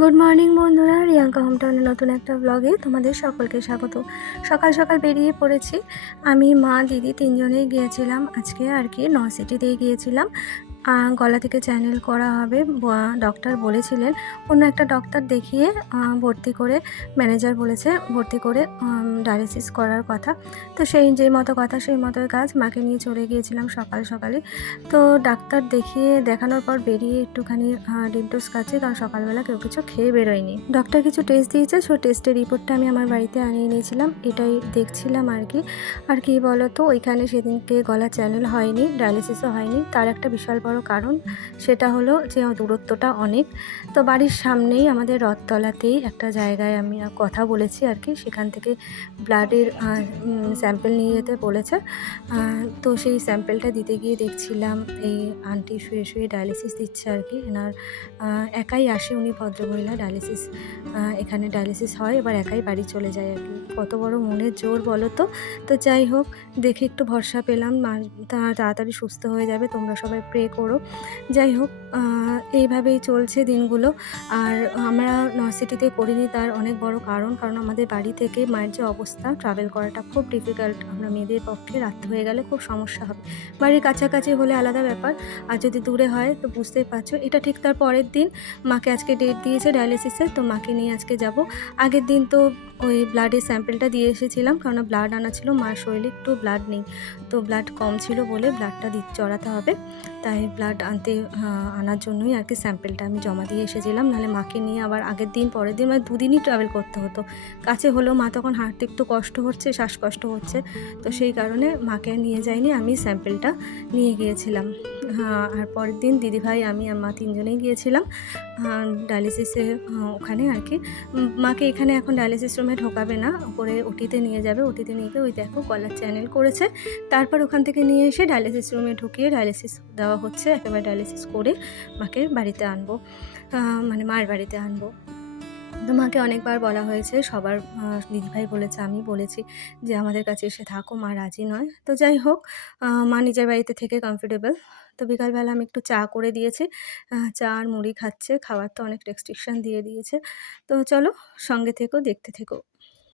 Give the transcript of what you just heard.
Good morning বন্ধুরা, রিয়াঙ্কা হোমটাউনের নতুন একটা ব্লগে তোমাদের সকলকে স্বাগত। সকাল সকাল বেরিয়ে পড়েছি। আমি, মা, দিদি তিনজনেই গিয়েছিলাম আজকে আর কি সিটিতেই গিয়েছিলাম। গলা থেকে চ্যানেল করা হবে, ডক্টর বলেছিলেন। অন্য একটা ডক্টর দেখিয়ে ভর্তি করে, ম্যানেজার বলেছে ভর্তি করে ডায়ালিসিস করার কথা। তো সেই যেই মতো কথা সেই মতোই কাজ। মাকে নিয়ে চলে গিয়েছিলাম সকাল সকালে। তো ডাক্তার দেখানোর পর বেরিয়ে একটুখানি ডিম টোস্ট খাচ্ছি, কারণ সকালবেলা কেউ কিছু খেয়ে বেরোয়নি। ডক্টর কিছু টেস্ট দিয়েছে, সো টেস্টের রিপোর্টটা আমি আমার বাড়িতে আনিয়ে নিয়েছিলাম। এটাই দেখছিলাম আর কি বলো তো, ওইখানে সেদিনকে গলা চ্যানেল হয়নি, ডায়ালিসিসও হয়নি। তার একটা বিশাল বড় কারণ, সেটা হলো যে দূরত্বটা অনেক। তো বাড়ির সামনেই আমাদের রথতলাতেই একটা জায়গায় আমি কথা বলেছি আর কি, সেখান থেকে ব্লাডের স্যাম্পেল নিয়ে যেতে বলেছে। তো সেই স্যাম্পেলটা দিতে গিয়ে দেখছিলাম এই আন্টি শুয়ে শুয়ে ডায়ালিসিস দিচ্ছে আর কি। এনার একাই আসে, উনি ভদ্রমহিলা, ডায়ালিসিস এখানে ডায়ালিসিস হয়, এবার একাই বাড়ি চলে যায় আর কি। কত বড় মনের জোর বলো তো। তো যাই হোক, দেখে একটু ভরসা পেলাম, তাড়াতাড়ি সুস্থ হয়ে যাবে। তোমরা সবাই প্রে করো। যাই হোক, এইভাবেই চলছে দিনগুলো। আর আমরা সিটিতে করিনি, তার অনেক বড় কারণ আমাদের বাড়ি থেকে মায়ের যে অবস্থা, ট্রাভেল করাটা খুব ডিফিকাল্ট। আমরা মেয়েদের পক্ষে রাত হয়ে গেলে খুব সমস্যা হবে। বাড়ির কাছাকাছি হলে আলাদা ব্যাপার, আর যদি দূরে হয় তো বুঝতেই পারছো। এটা ঠিক তার পরের দিন মাকে আজকে ডেট দিয়েছে ডায়ালিসিসের, তো মাকে নিয়ে আজকে যাব। আগের দিন তো ওই ব্লাডের স্যাম্পেলটা দিয়ে এসেছিলাম, কারণ ব্লাড আনা ছিল, মার শরীরে একটু ব্লাড নেই, তো ব্লাড কম ছিল বলে ব্লাডটা চড়াতে হবে। তাই ব্লাড আনার জন্যই আর কি স্যাম্পেলটা আমি জমা দিয়ে এসেছিলাম। নাহলে মাকে নিয়ে আবার আগের দিন পরের দিন মানে দুদিনই ট্রাভেল করতে হতো। কাছে হলেও মা তখন হাঁটতে একটু কষ্ট হচ্ছে, শ্বাসকষ্ট হচ্ছে, তো সেই কারণে মাকে নিয়ে যাইনি, আমি স্যাম্পেলটা নিয়ে গিয়েছিলাম। আর পরের দিন দিদিভাই, আমি আর মা তিনজনেই গিয়েছিলাম ডায়ালিসিসে ওখানে আর কি। মাকে এখানে এখন ডায়ালিসিস রুমে ঢোকাবে না, ওপরে ওটিতে নিয়ে যাবে। ওটিতে নিয়ে গিয়ে ওই দেখো গলার চ্যানেল করেছে, তারপর ওখান থেকে নিয়ে এসে ডায়ালিসিস রুমে ঢুকিয়ে ডায়ালিসিস দেওয়া হচ্ছে। একেবারে ডায়ালিসিস করে মাকে বাড়িতে আনবো, মানে মায়ের বাড়িতে আনবো। তো মাকে অনেকবার বলা হয়েছে, সবার দিদিভাই বলেছে, আমি বলেছি যে আমাদের কাছে এসে থাকো, মা রাজি নয়। তো যাই হোক, মা নিজের বাড়িতে থেকে কমফোর্টেবল। তো বিকালবেলা আমি একটু চা করে দিয়েছি, চা আর মুড়ি খাচ্ছে। খাওয়ার তো অনেক রেস্ট্রিকশান দিয়ে দিয়েছে। তো চলো, সঙ্গে থেকো, দেখতে থেকো।